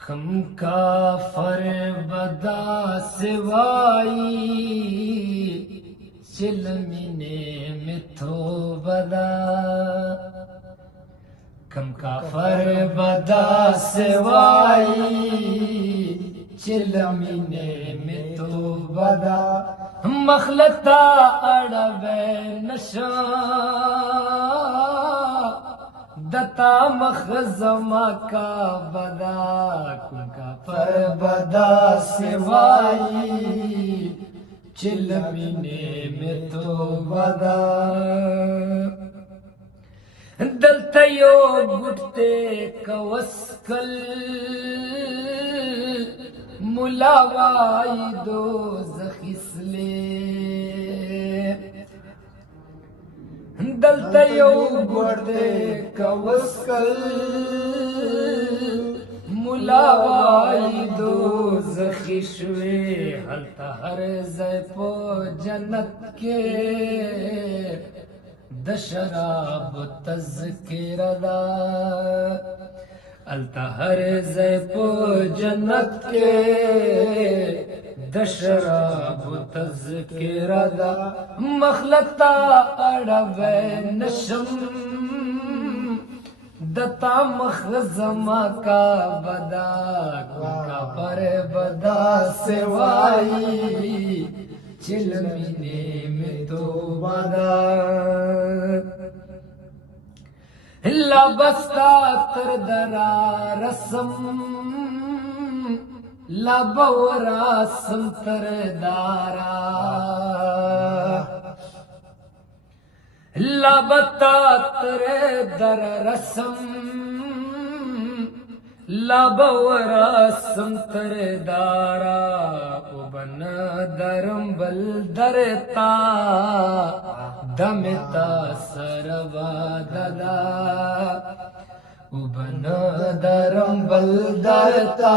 कम काफर बदा सिवाई चिलमिने मिथो बदा कम काफर बदा सिवाई चिलमिने मिथो बदा मखलता अड़वे नशा दता मखजमा का बदा कुनका पर बदा सिवाई चिलमिने में तो बदा दलतयो गुटते कवस्कल मुलावाई दो जखिसले दलतयो गुटते कवस्कल मुलावाई दो जखिशवे हलता हर ज़ैपो जन्नत के दशराब तज़किरदा अलतहर ज़ैपो जन्नत के दशराब तज़किरदा मखलता अड़वे नशम दता मखजमा का बदा कुनका पर बदा सिवाई चिलमिने में तो बदा लबस्ता तर दरा रसम लबवरा संतर दारा लबता तर दर रसम लबवरा संतर दारा उबन दरम बल दरता दमता सरवा ददा उबन दरम बल दरता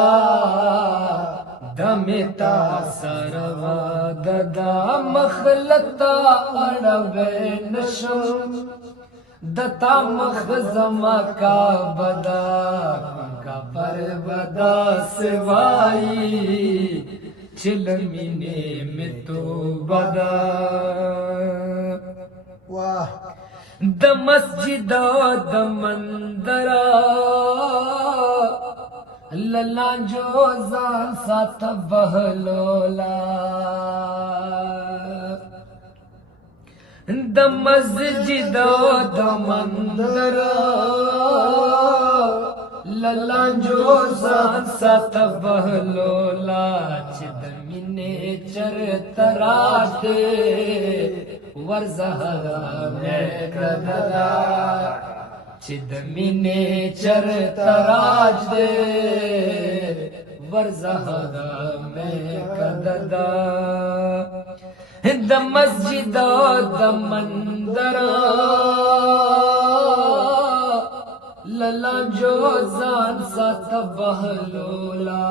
दमता सरवा ददा मखलता अड़वे नशम दता मखजमा का बदा का पर बदा सिवाई चिलमिने में तो बदा वाह द मस्जिद द मंदरा लला जो जान साथ बहलोला द मस्जिद द मंदरा लला जो जान साथ बहलोला चिदमिने चर तराते वर्जहरा में कददा चिदमिने चर तराज दे वर्जहरा में कददा द मस्जिद द मंदरा लला जो जान साथ बहलोला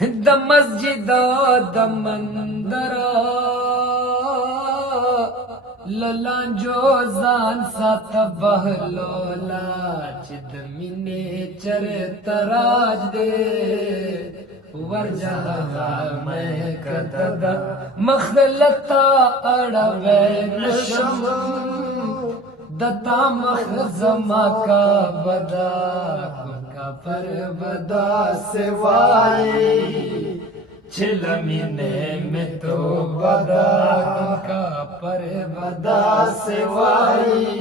द मस्जिद द मंदरा लला जो जान साथ बहलोला चिदमिने चर तराज दे वर्जहा में कददा मखलता अड़वे नशम दता मखजमा का बदा कुनका पर बदा सिवाई चिलमिने में तो बदा कुनका पर बदा सिवाई